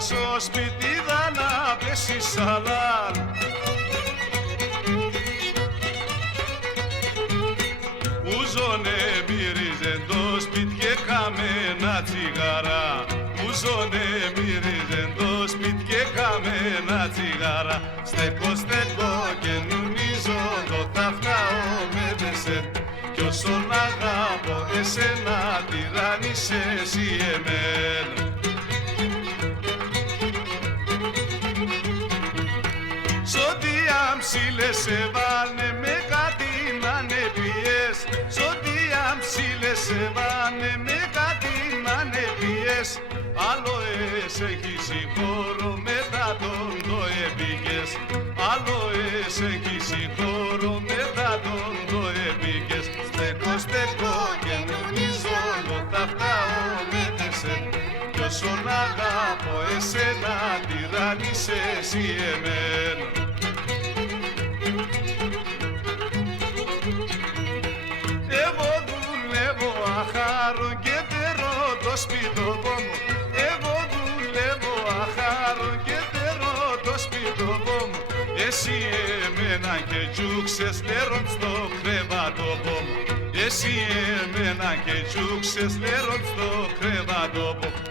στο σπίτι να πέσει σαλάν. Ουζώνε μύριζε το σπίτι και καμένα τσιγάρα. Ουζώνε μύριζε το σπίτι και καμένα τσιγάρα. Στέκω και νομίζω το ταυτάω με δεσέν. Κι όσον αγάπω εσένα τυράννεις εσύ εμένα. Σ' ό,τι αμψίλες σε βάλνε με κάτι να νεπιές. Σ' ό,τι αμψίλες σε βάλνε με κάτι να νεπιές. Άλλο έχεις χώρο μετά τον το επίκες. Άλλο έχεις χώρο μετά τον το επίκες. Στέκω και νομίζω το ταυτάω με τεσέν. Κι όσον αγάπω εσένα τυράννεις εσύ εμένα. Εγώ δουλεύω αχάρον και τερώ το σπιτικό μου. Εγώ δουλεύω αχάρον και τερώ το σπιτικό μου. Εσύ εμένα και τσούξες νερόν στο κρεβάτοπο μου. Εσύ εμένα και τσούξες νερόν στο κρεβάτοπο μου.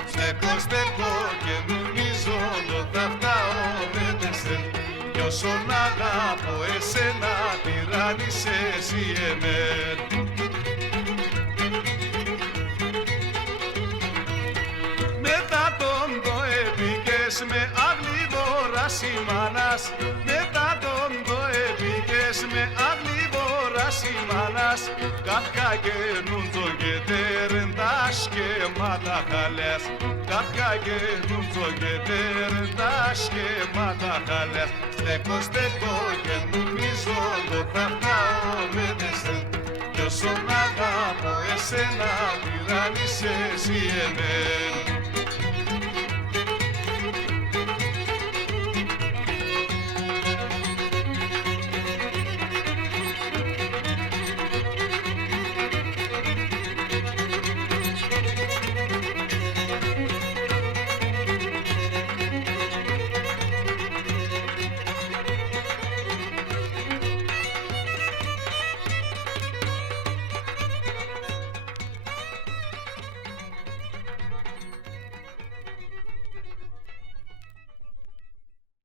Στέκω και νομίζω το ταυτάω με τεσέν. Κι όσον αγάπω εσένα τυράννεις εσύ εμένα. Μετά τον το επίκες με αγλίβορα σημάνας. Μετά τον το επίκες με αγλίβορα σημάνας. Κάποια καινούν το γετέρεν τα σκέματα χαλές. Κάποια καινούν το γετέρεν τα σκέματα χαλές. Στέκω και νομίζω το ταυτάω με τεσέν. Κι όσον αγάπω εσένα τυράννεις εσύ εμένα.